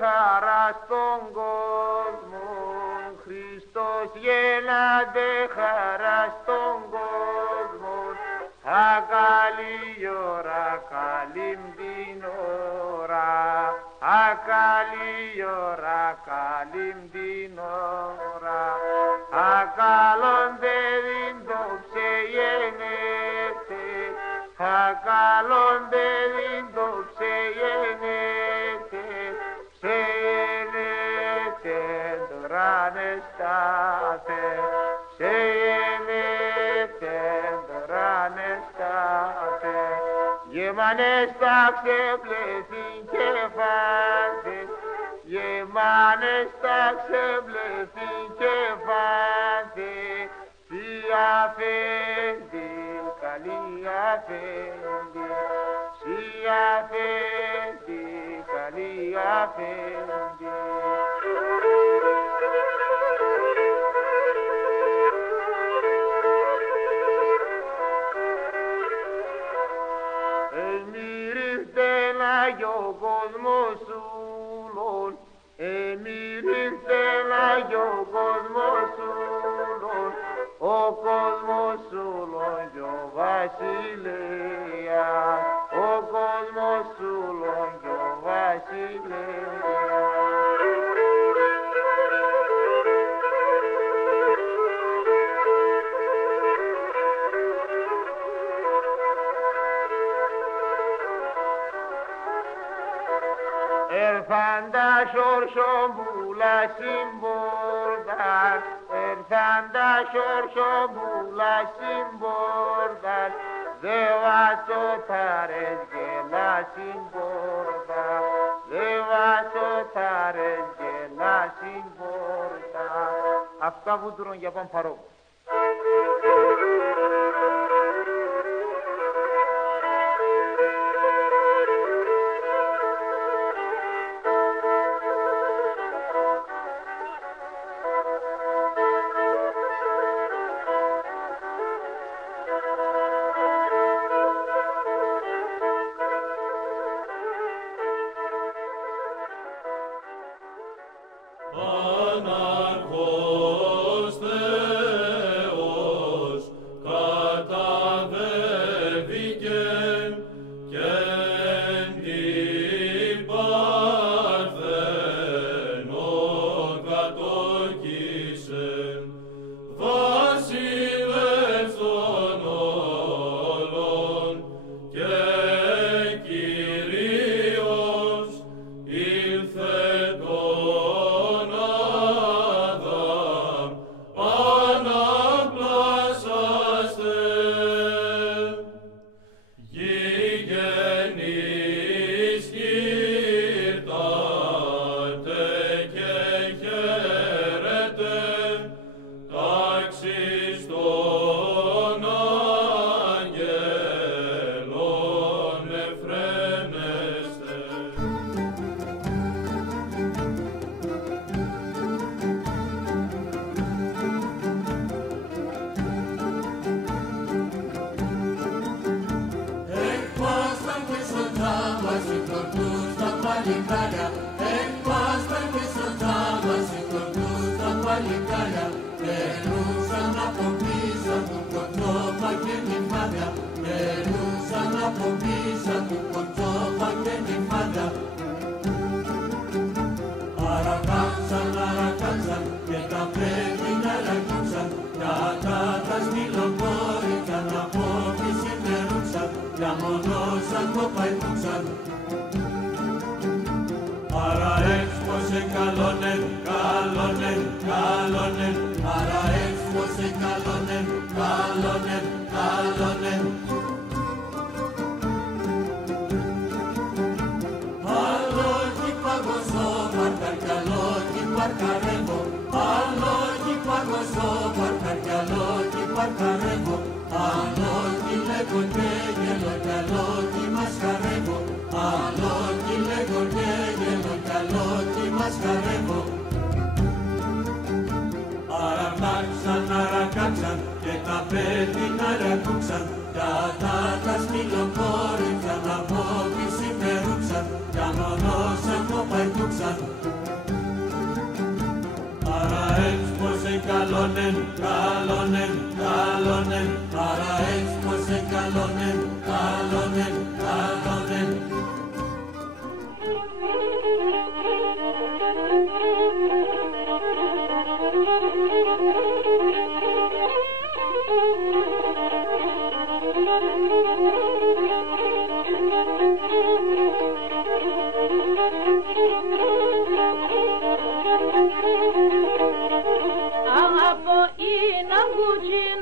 χαρά στον κόσμο, Χριστός γέννατε χαρά στον κόσμο, ακαλή ώρα, καλήν την ώρα, ακαλή ώρα, καλήν την ώρα, ακαλόν παιδίν το ξεγενέτε, ακαλόν παιδίν το ξεγενέτε, ξεγενέτε τώρα νεστάτε, ξεγενέτε τώρα νεστάτε, γεμάνες τα ξεπλεθήν κεφάτε, γεμάνες τα ξεπλεθήν κεφάτε, τι αφέντη, καλή αφέντη, τι αφέντη, καλή αφέντη. Ο κόσμος ούλων, εμμυρίχθεν ο κόσμος ούλων, ο κόσμος ούλων κι ο βασιλέας, ο κόσμος ούλων κι ο βασιλέας. Ερθάντα σορσομπούλα συμπόρδαν, ερθάντα σορσομπούλα συμπόρδαν, δε βασοτάρες γελά συμπόρδαν, δε βασοτάρες γελά συμπόρδαν. Αυτά βούτρον για παμπαρό. Αναρχός Θεός καταβέβηκεν και την Παρθενόν κατοικήσεν, βασιλεύς των όλων και Κύριος ήλθε τον Αδάμ αναπλάσαστε. Γηγενείς γυρτάτε και χαίρετε, τάξεις των αγγέλων εφραίνεστε. Εκπάσταν και στον τζάμπα συγχωρτούς τα παλικάρια, εκπάσταν και στον τζάμπα συγχωρτούς τα παλικάρια, περνούσαν από πίσω του κοντόπα και νυμφάδια, περνούσαν από πίσω του κοντόπα και νυμφάδια. Αρακάξαν και τα πρέπει αρακούσαν, κατά τα σκυλοκόρηκαν από τη συντερούσαν, για μονόσαν το παϊπούσαν. Άρα έξπωσε καλόνεν, καλόνεν, καλόνεν, άρα έξπωσε καλόνεν, καλόνεν, καλόνεν. Αλόγι παγωσό παρκαρκαλόγι παρκαρεύω, αλόγι παγωσό παρκαρκαλόγι παρκαρεύω, αλόγι λέγω και γελο κι αλόγι μας χαρεύω, αλόγι λέγω και γελο κι αλόγι μας χαρεύω. Αρακάξαν και τα πέτει αρακούξαν, κατά τα σκυλοκόρηκαν από τη συμπερούξαν, για μονόσαν το παρτούξαν. Άρα έτσι πως εγκαλώνεν, καλώνεν, καλώνεν. Άρα έτσι πως εγκαλώνεν, καλώνεν, καλώνεν. Αγαπώ είναι αγκούτζιν,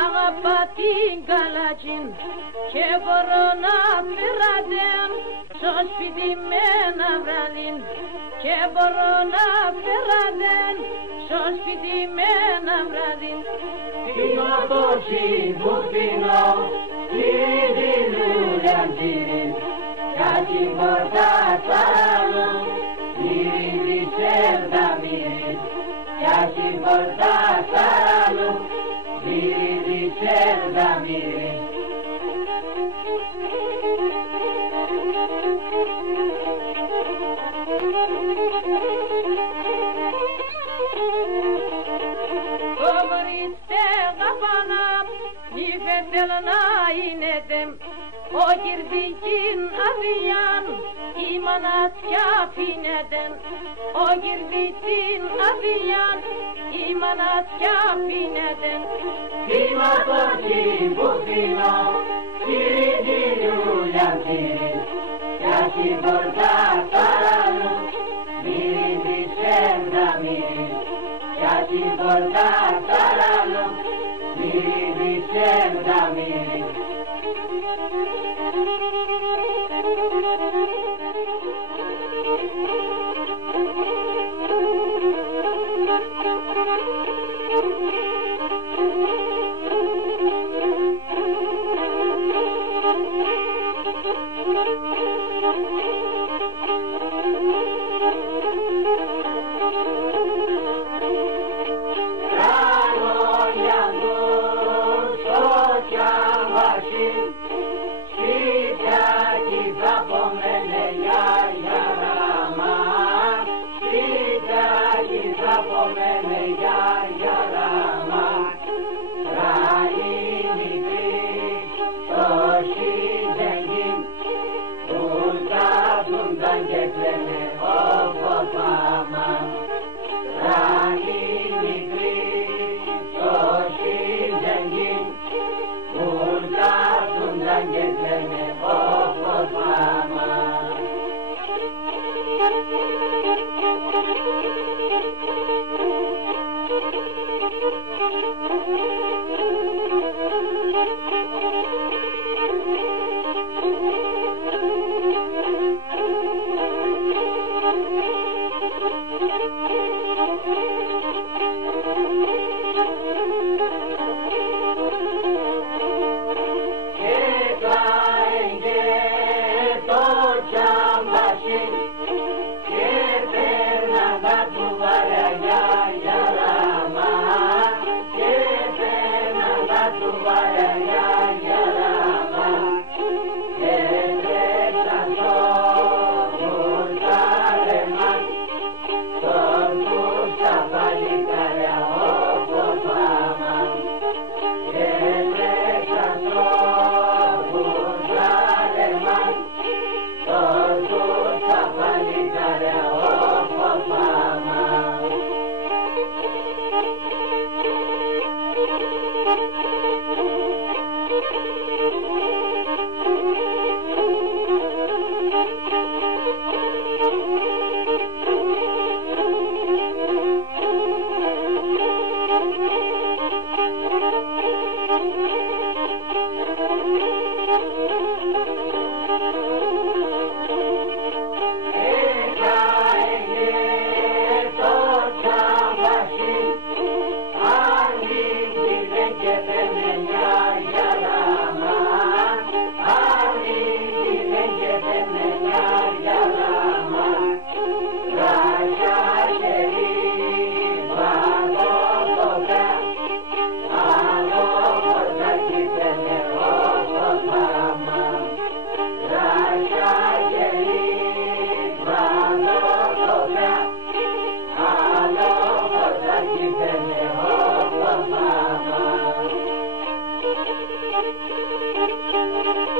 αγαπά την καλατζιν και μπορώ να φεράτεν στο σπίτι με ένα βραδύν και μπορώ να φεράτεν στο σπίτι με ένα βραδύν. Πίνω το τσίμπου πίνω, ήδη λούλια τζίριν για την πόρτα σαραλού, μύριν της έρδα μύριν για την πόρτα σαραλού, μύριν της έρδα μύριν. Ο κυρδίκιν αδειάν η μανατιά πίνετεν. Ο κυρδίκιν αδειάν η μανατιά πίνετεν. Πίνω το τσίμπου πίνω, ήδη λούλια τζίριν για την πόρτα σαραλού, μύριν της έρδα μύριν για την πόρτα σαραλού, μύριν της έρδα μύριν. Thank you.